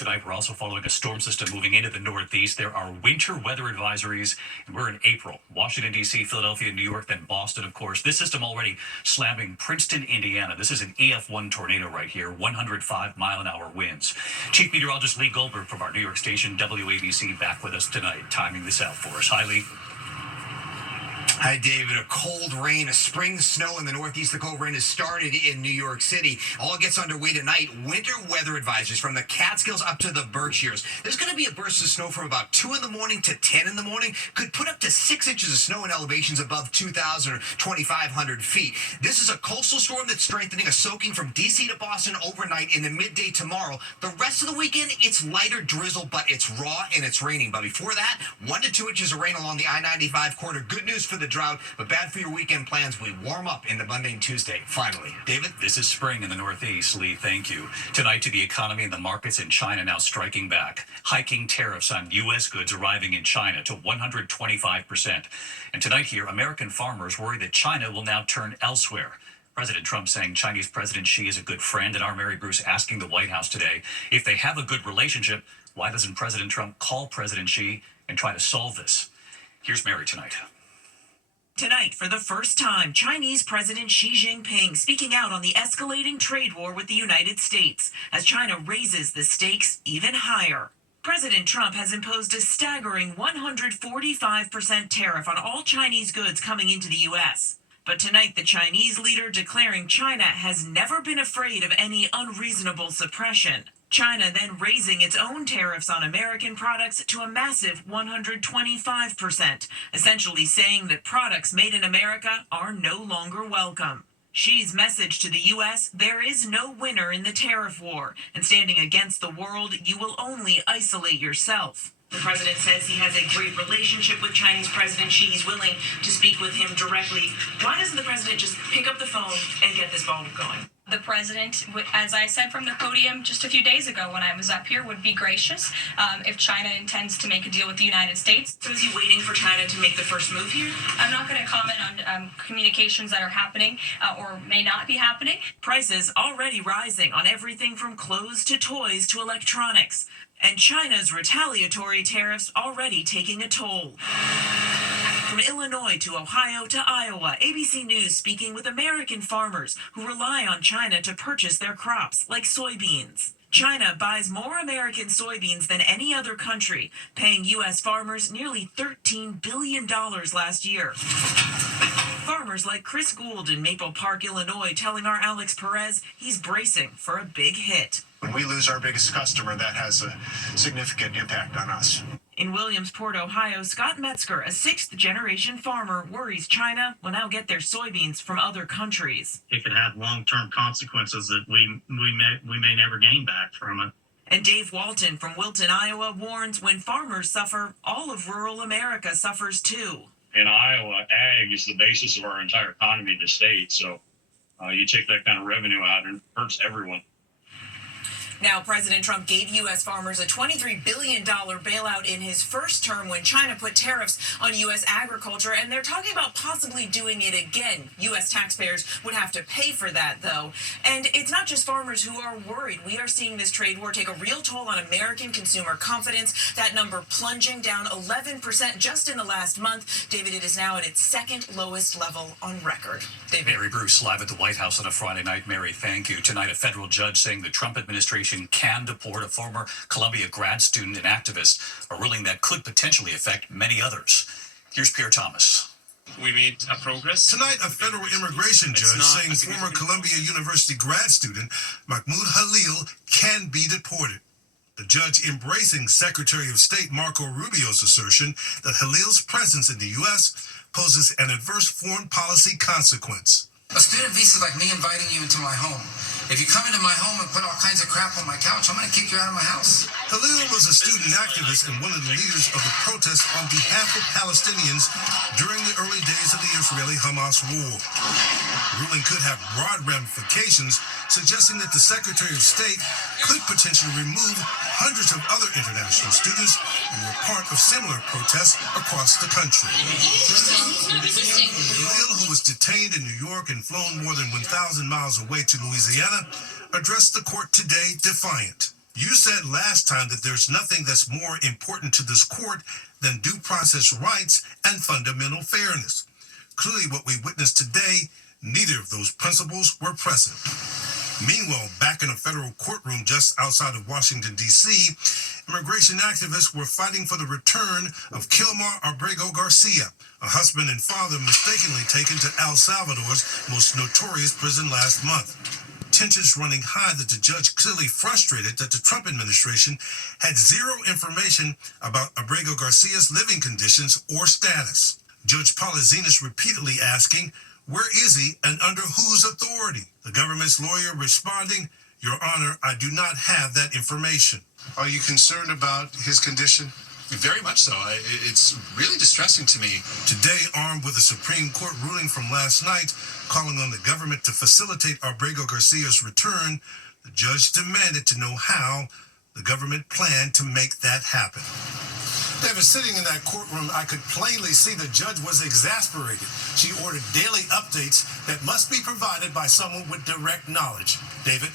Tonight, we're also following a storm system moving into the Northeast. There are winter weather advisories, and we're in April. Washington, D.C., Philadelphia, New York, then Boston, of course. This system already slamming Princeton, Indiana. This is an EF1 tornado right here, 105-mile-an-hour winds. Chief Meteorologist Lee Goldberg from our New York station, WABC, back with us tonight, timing this out for us. Hi, Lee. Hi, David. A cold rain, a spring snow in the Northeast. The cold rain has started in New York City. All gets underway tonight. Winter weather advisories from the Catskills up to the Berkshires. There's going to be a burst of snow from about 2 in the morning to 10 in the morning. Could put up to 6 inches of snow in elevations above 2,000 or 2,500 feet. This is a coastal storm that's strengthening, a soaking from D.C. to Boston overnight in the midday tomorrow. The rest of the weekend, it's lighter drizzle, but it's raw and it's raining. But before that, 1 to 2 inches of rain along the I-95 corridor. Good news for the drought, but bad for your weekend plans. We warm up into Monday and Tuesday, finally. David? This is spring in the Northeast. Lee, thank you. Tonight to the economy and the markets in China now striking back. Hiking tariffs on U.S. goods arriving in China to 125%. And tonight here, American farmers worry that China will now turn elsewhere. President Trump saying Chinese President Xi is a good friend, and our Mary Bruce asking the White House today, if they have a good relationship, why doesn't President Trump call President Xi and try to solve this? Here's Mary tonight. Tonight, for the first time, Chinese President Xi Jinping speaking out on the escalating trade war with the United States as China raises the stakes even higher. President Trump has imposed a staggering 145% tariff on all Chinese goods coming into the U.S. But tonight, the Chinese leader declaring China has never been afraid of any unreasonable suppression. China then raising its own tariffs on American products to a massive 125%, essentially saying that products made in America are no longer welcome. Xi's message to the U.S., there is no winner in the tariff war, and standing against the world, you will only isolate yourself. The president says he has a great relationship with Chinese President Xi. He's willing to speak with him directly. Why doesn't the president just pick up the phone and get this ball going? The president, as I said from the podium just a few days ago when I was up here, would be gracious if China intends to make a deal with the United States. So is he waiting for China to make the first move here? I'm not going to comment on communications that are happening or may not be happening. Prices already rising on everything from clothes to toys to electronics. And China's retaliatory tariffs already taking a toll. From Illinois to Ohio to Iowa, ABC News speaking with American farmers who rely on China to purchase their crops, like soybeans. China buys more American soybeans than any other country, paying U.S. farmers nearly $13 billion last year. Farmers like Chris Gould in Maple Park, Illinois, telling our Alex Perez he's bracing for a big hit. When we lose our biggest customer, that has a significant impact on us. In Williamsport, Ohio, Scott Metzger, a sixth-generation farmer, worries China will now get their soybeans from other countries. It could have long-term consequences that we may never gain back from it. And Dave Walton from Wilton, Iowa, warns when farmers suffer, all of rural America suffers too. In Iowa, ag is the basis of our entire economy in the state. So you take that kind of revenue out and it hurts everyone. Now, President Trump gave U.S. farmers a $23 billion bailout in his first term when China put tariffs on U.S. agriculture, and they're talking about possibly doing it again. U.S. taxpayers would have to pay for that, though. And it's not just farmers who are worried. We are seeing this trade war take a real toll on American consumer confidence. That number plunging down 11% just in the last month. David, it is now at its second lowest level on record. David. Mary Bruce live at the White House on a Friday night. Mary, thank you. Tonight, a federal judge saying the Trump administration can deport a former Columbia grad student and activist, a ruling that could potentially affect many others. Here's Pierre Thomas. We made progress. Tonight, a federal immigration judge saying former Columbia University grad student Mahmoud Halil can be deported. The judge embracing Secretary of State Marco Rubio's assertion that Halil's presence in the U.S. poses an adverse foreign policy consequence. A student visa is like me inviting you into my home. If you come into my home and put all kinds of crap on my couch, I'm going to kick you out of my house. Halil was a student activist and one of the leaders of the protest on behalf of Palestinians during the early days of the Israeli-Hamas war. The ruling could have broad ramifications, suggesting that the Secretary of State could potentially remove hundreds of other international students who were part of similar protests across the country. Halil, who was detained in New York and flown more than 1,000 miles away to Louisiana, addressed the court today defiant. You said last time that there's nothing that's more important to this court than due process rights and fundamental fairness. Clearly, what we witnessed today, neither of those principles were present. Meanwhile, back in a federal courtroom just outside of Washington, D.C., immigration activists were fighting for the return of Kilmar Abrego Garcia, a husband and father mistakenly taken to El Salvador's most notorious prison last month. Tensions running high that the judge clearly frustrated that the Trump administration had zero information about Abrego Garcia's living conditions or status. Judge Polizinas repeatedly asking, where is he and under whose authority? The government's lawyer responding, Your Honor, I do not have that information. Are you concerned about his condition? Very much so. It's really distressing to me. Today, armed with a Supreme Court ruling from last night calling on the government to facilitate Abrego Garcia's return, the judge demanded to know how the government planned to make that happen. David, sitting in that courtroom, I could plainly see the judge was exasperated. She ordered daily updates that must be provided by someone with direct knowledge. David?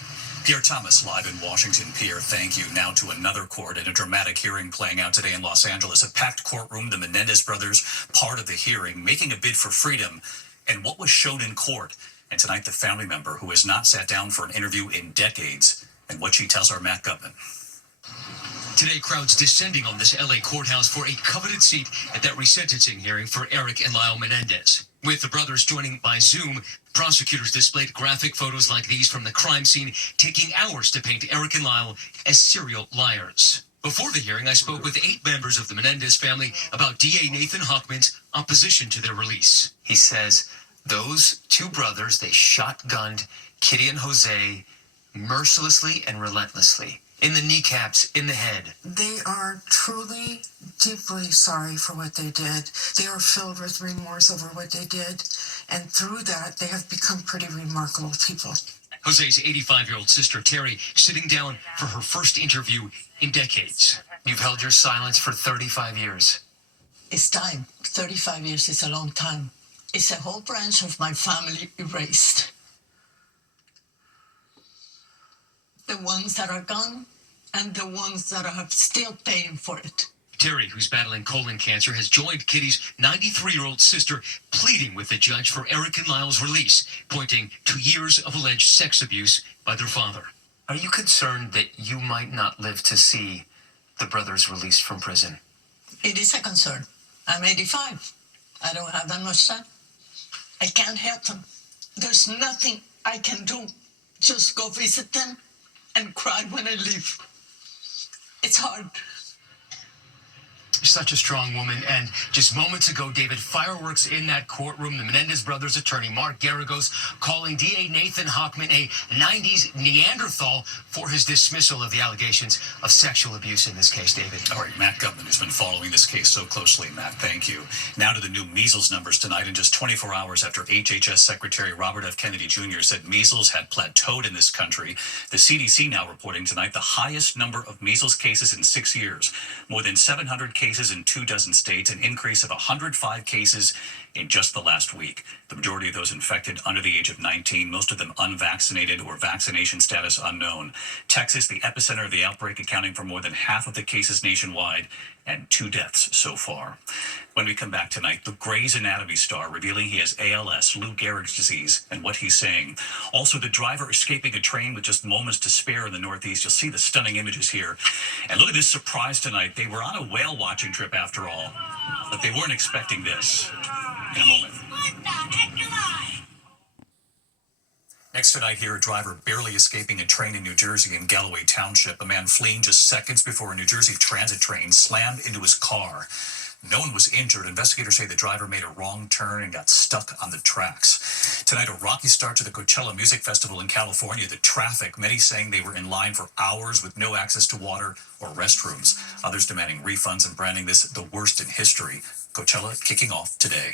Pierre Thomas, live in Washington. Pierre, thank you. Now to another court and a dramatic hearing playing out today in Los Angeles. A packed courtroom, the Menendez brothers, part of the hearing, making a bid for freedom and what was shown in court. And tonight, the family member who has not sat down for an interview in decades and what she tells our Matt Gutman. Today, crowds descending on this LA courthouse for a coveted seat at that resentencing hearing for Eric and Lyle Menendez. With the brothers joining by Zoom, prosecutors displayed graphic photos like these from the crime scene, taking hours to paint Eric and Lyle as serial liars. Before the hearing, I spoke with 8 members of the Menendez family about DA Nathan Hochman's opposition to their release. He says those 2 brothers, they shotgunned Kitty and Jose mercilessly and relentlessly. In the kneecaps, in the head. They are truly, deeply sorry for what they did. They are filled with remorse over what they did. And through that, they have become pretty remarkable people. Jose's 85-year-old sister, Terry, sitting down for her first interview in decades. You've held your silence for 35 years. It's time. 35 years is a long time. It's a whole branch of my family erased. The ones that are gone and the ones that are still paying for it. Terry, who's battling colon cancer, has joined Kitty's 93-year-old sister, pleading with the judge for Eric and Lyle's release, pointing to years of alleged sex abuse by their father. Are you concerned that you might not live to see the brothers released from prison? It is a concern. I'm 85. I don't have that much time. I can't help them. There's nothing I can do. Just go visit them and cry when I leave. It's hard. Such a strong woman. And just moments ago, David, fireworks in that courtroom. The Menendez brothers' attorney, Mark Garagos, calling DA Nathan Hochman a 90s Neanderthal for his dismissal of the allegations of sexual abuse in this case, David. All right, Matt Gutman has been following this case so closely, Matt. Thank you. Now to the new measles numbers tonight. In just 24 hours after HHS Secretary Robert F. Kennedy Jr. said measles had plateaued in this country, the CDC now reporting tonight the highest number of measles cases in 6 years. More than 700 cases in 24 states, an increase of 105 cases in just the last week. The majority of those infected under the age of 19, most of them unvaccinated or vaccination status unknown. Texas, the epicenter of the outbreak, accounting for more than half of the cases nationwide and 2 deaths so far. When we come back tonight, the Grey's Anatomy star revealing he has ALS, Lou Gehrig's disease, and what he's saying. Also, the driver escaping a train with just moments to spare in the Northeast. You'll see the stunning images here. And look at this surprise tonight. They were on a whale watching trip after all, but they weren't expecting this. In a moment. Next tonight here, a driver barely escaping a train in New Jersey in Galloway Township. A man fleeing just seconds before a New Jersey transit train slammed into his car. No one was injured. Investigators say the driver made a wrong turn and got stuck on the tracks. Tonight, a rocky start to the Coachella Music Festival in California. The traffic, many saying they were in line for hours with no access to water or restrooms. Others demanding refunds and branding this the worst in history. Coachella kicking off today.